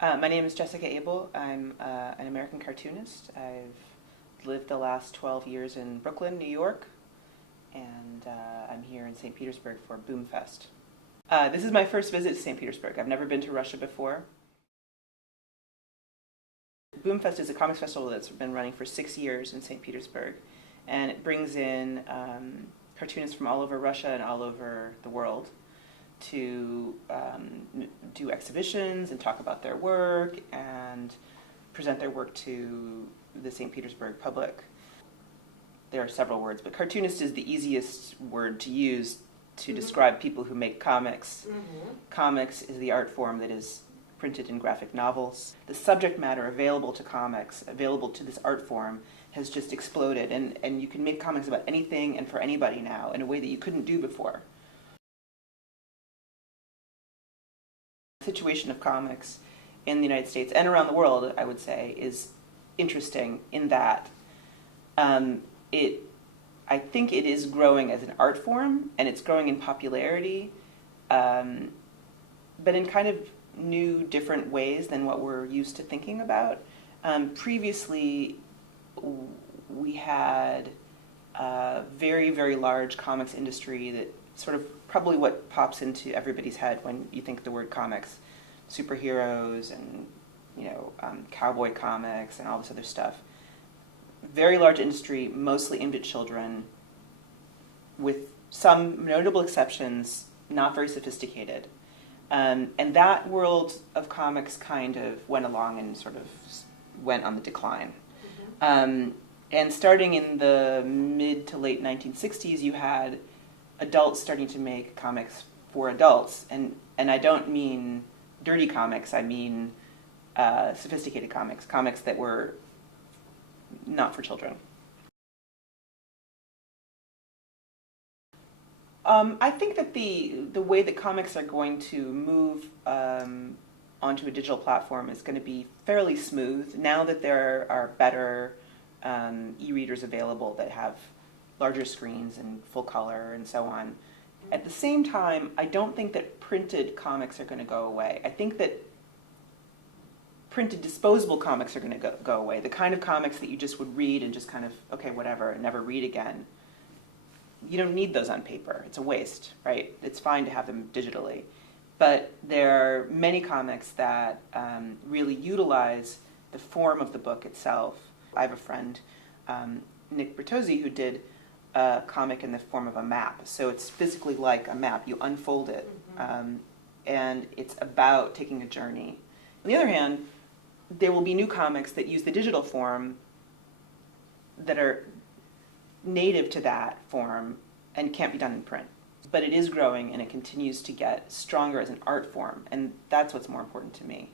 My name is Jessica Abel. I'm an American cartoonist. I've lived the last 12 years in Brooklyn, New York, and I'm here in St. Petersburg for Boomfest. This is my first visit to St. Petersburg. I've never been to Russia before. Boomfest is a comics festival that's been running for 6 years in St. Petersburg, and it brings in cartoonists from all over Russia and all over the world to do exhibitions and talk about their work and present their work to the St. Petersburg public. There are several words, but cartoonist is the easiest word to use to describe people who make comics. Comics is the art form that is printed in graphic novels. The subject matter available to comics, available to this art form, has just exploded, and you can make comics about anything and for anybody now in a way that you couldn't do before. The situation of comics in the United States and around the world, I would say, is interesting in that I think it is growing as an art form, and it's growing in popularity, but in kind of new, different ways than what we're used to thinking about. Previously, we had a very, very large comics industry that sort of probably what pops into everybody's head when you think the word comics. Superheroes and, cowboy comics and all this other stuff. Very large industry, mostly aimed at children, with some notable exceptions, not very sophisticated. And that world of comics kind of went along and sort of went on the decline. And starting in the mid to late 1960s, you had adults starting to make comics for adults. And I don't mean dirty comics, I mean sophisticated comics, comics that were not for children. I think that the way that comics are going to move onto a digital platform is going to be fairly smooth now that there are better e-readers available that have larger screens and full color and so on. At the same time, I don't think that printed comics are going to go away. I think that printed disposable comics are going to go away. The kind of comics that you just would read and just kind of, okay, whatever, and never read again. You don't need those on paper. It's a waste, right? It's fine to have them digitally. But there are many comics that really utilize the form of the book itself. I have a friend, Nick Bertozzi, who did a comic in the form of a map. So it's physically like a map. You unfold it, and it's about taking a journey. On the other hand, there will be new comics that use the digital form that are native to that form and can't be done in print. But it is growing, and it continues to get stronger as an art form, and that's what's more important to me.